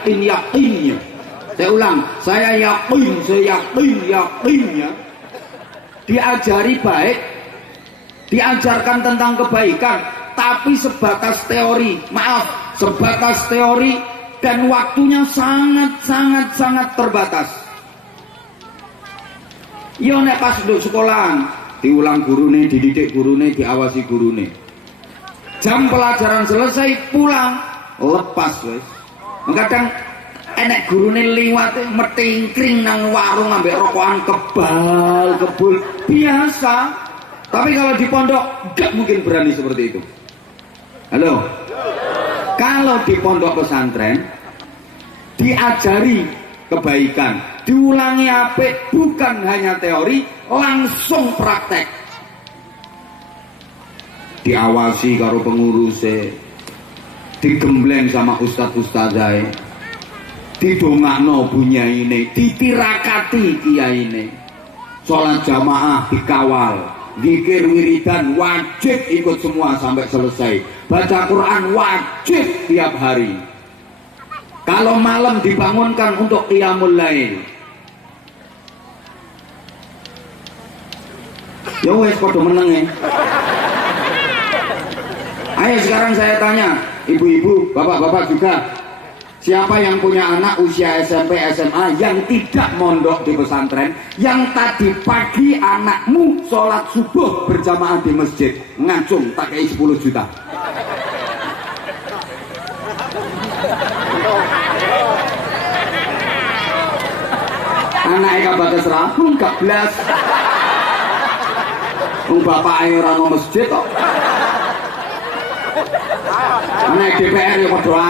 Saya ulang, saya yakinnya. Diajari baik, diajarkan tentang kebaikan, tapi sebatas teori, dan waktunya sangat terbatas. Yo nek pas nduk sekolahan, diulang gurune, dididik gurune, diawasi gurune. Jam pelajaran selesai pulang, lepas wes. Kadang enek gurune liwat metingkring nang warung ambek rokokan kebul biasa. Tapi kalau di pondok gak mungkin berani seperti itu. Halo. Kalau di pondok pesantren diajari kebaikan, diulangi apik, bukan hanya teori, langsung praktek. Diawasi karo pengurusnya, digembleng sama ustadz-ustadzai, didongakno bunyaine, ditirakati kiyaine, sholat jamaah dikawal, zikir wiridan wajib ikut semua sampai selesai, baca Quran wajib tiap hari. Kalau malam dibangunkan untuk qiyamul lail, ya wes podo meneng ya. Ayo sekarang saya tanya, ibu-ibu, bapak-bapak juga, siapa yang punya anak usia SMP, SMA yang tidak mondok di pesantren, yang tadi pagi anakmu sholat subuh berjamaah di masjid, ngacung tak kayak 10 juta. Anaknya kabatas rahul gak belas, bapaknya orang masjid kok. Anak DPR ya berdoa.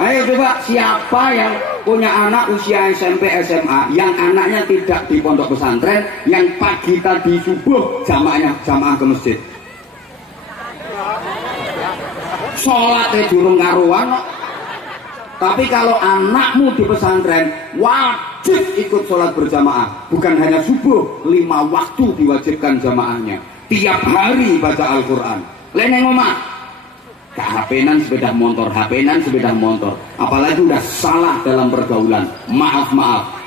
Ayo coba, siapa yang punya anak usia SMP SMA yang anaknya tidak di pondok pesantren, yang pagi tadi subuh jamaah ke masjid, sholatnya durung karuan. Tapi kalau anakmu di pesantren wajib ikut sholat berjamaah, bukan hanya subuh, 5 waktu diwajibkan jamaahnya, tiap hari baca Al-Quran. Leneng omah gak HP-nan sepeda motor, apalagi udah salah dalam pergaulan, maaf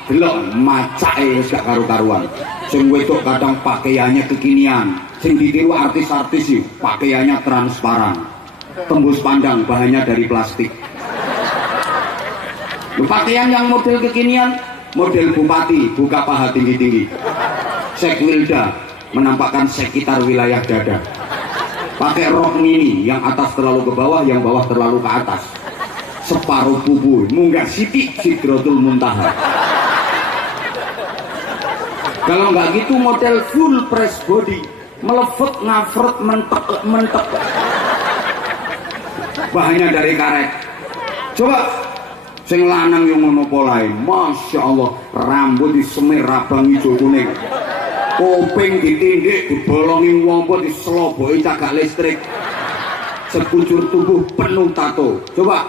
delok macake gak karu-karuan. Sing wedok kadang pakaiannya kekinian, sing ditiru artis-artis sih pakaiannya transparan, tembus pandang, bahannya dari plastik. Pakaian yang model kekinian, model bupati buka paha tinggi-tinggi, Sekwilda menampakkan sekitar wilayah dada, pakai rok mini yang atas terlalu ke bawah, yang bawah terlalu ke atas, separuh tubuh munggah sidik Sidratul Muntaha. Kalau nggak gitu model full press body, melefet, ngafret, mentek, bahannya dari karet. Coba sing lanang yang ngono polahe, masya Allah, rambut disemir rabang hijau kuning, kuping ditindik, dibolongi wongko, diselobohi cagak listrik, sekujur tubuh penuh tato. Coba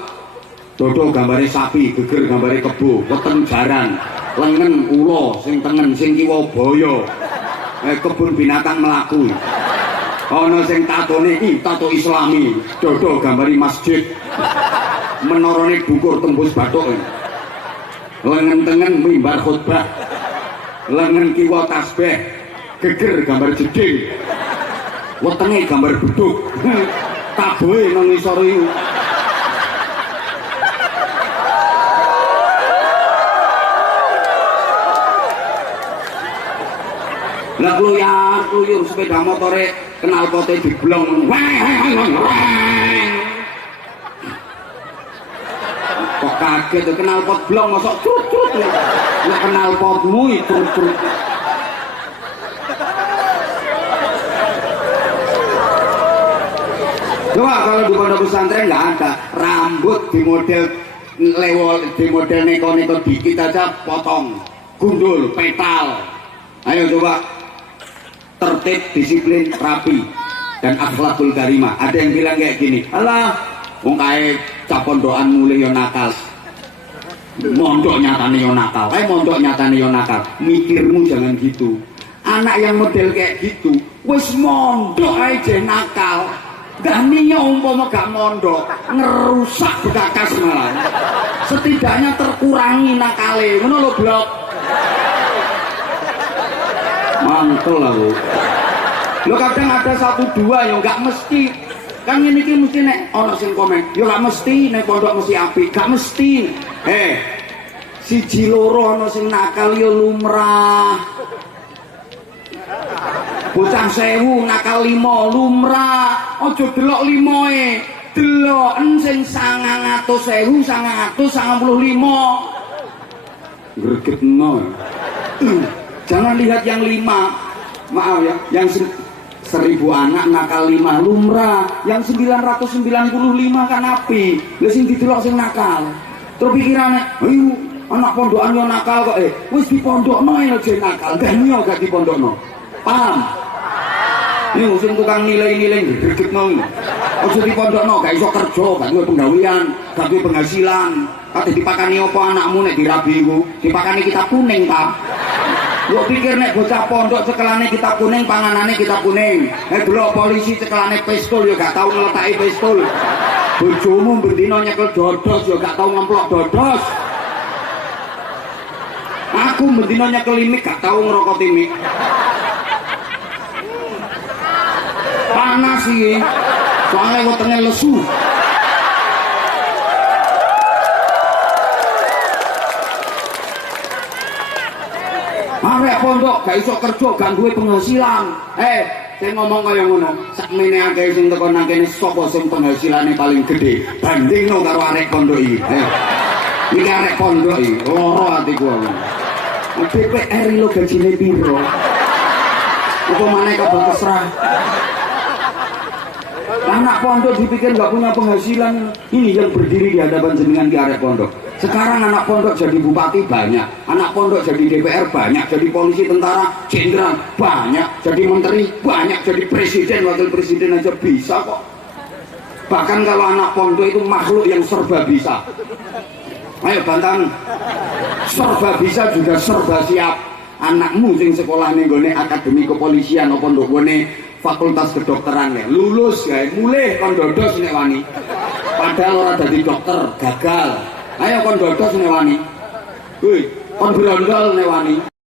dodo gambare sapi, geger gambare kebo, weteng jaran, lengen ulo, sing tengen, sing kiwa boyo, kebun binatang melaku. Ono sing tatone tato Islami, dodo gambari masjid, menorone dukur tembus bathuk, lengen tengen mimbar khutbah, lengen kiwa tasbih, geger gambar jeding, wetenge gambar beduk, tabohe nang ngisor iku. Lah kluyur sepeda motore kenal pote diblong. Kok kaget kenal pot blong mosok crut-crut. Nek kenal potmu crut-crut. Coba kalau di pondok pesantren nggak ada, rambut di model di model neko-neko dikit aja potong, gundul, petal. Ayo coba tertib, disiplin, rapi. dan akhlakul karimah. Ada yang bilang kayak gini, alah wong kae cah pondokan mulih yo nakal, mondok nyatane yo nakal, mondok nyatane yo nakal. Mikirmu jangan gitu. Anak yang model kayak gitu wis mondok ae je nakal, gak niyo umpama gak mondok ngerusak bekakas malah. Setidaknya terkurangi nakale, ngono lho blok. Mantul lah bu. Lo kadang ada satu dua yang nggak mesti. Kan ini mesti nek ono sing komen. Yo nggak mesti nek pondok mesti apik, gak mesti. Siji loro ono sing nakal yo lumrah. Bocah 1000 nakal 5 lumrah. Ojo delok 5e. Deloken sing 900.000 995. Gregetno. Jangan lihat yang 5, maaf ya, yang 1000 anak nakal 5 lumrah, yang 995 kan api. Lah sing didelok sing nakal. Terus pikirane, ayo anak pondokan yo nakal kok wis dipondokno ae aja nakal, ganyo gak dipondokno. Paham? Ini sing tukang nilai-nilai gregetno. Aja dipondokno, gak iso kerja, gak duwe penggawean, gak duwe penghasilan. Kate dipakani apa anakmu nek dirabi iku? Dipakani kitab kuning ta? Lo pikir nek bocah pondok cekelane kitab kuning, panganane kitab kuning. Delok polisi cekelane pistol ya gak tau ngeletaki pistol. Bojomu bendina nyekel dodos ya gak tau ngemplok dodos. Aku bendina nyekel limik gak tau ngerokok timik. Panas iki. Soale wetenge lesu. Arek pondok gak iso kerja, gak duwe penghasilan. Sing ngomong kaya ngono, sakmene akeh sing teko nang kene sapa sing penghasilane paling gede bandingno karo arek pondok iki. Iki arek pondok iki, loro atiku. DPR lo gajine piro? Apa maneh kabeh terserah. Anak pondok dipikir gak punya penghasilan, ini yang berdiri di hadapan jenengan di arek pondok. Sekarang anak pondok jadi bupati banyak, anak pondok jadi DPR banyak, jadi polisi, tentara, jenderal banyak, jadi menteri banyak, jadi presiden, wakil presiden aja bisa kok. Bahkan kalau anak pondok itu makhluk yang serba bisa. Ayo bantan, serba bisa juga serba siap. Anakmu sing sekolah ning gone akademi kepolisian apa ndok gone fakultas kedokteran ya, lulus ya, mulih kon dodos nek wani. Padahal ora dadi dokter, gagal. Ayo kon dodos nek wani. Hei, kon brondol nek wani.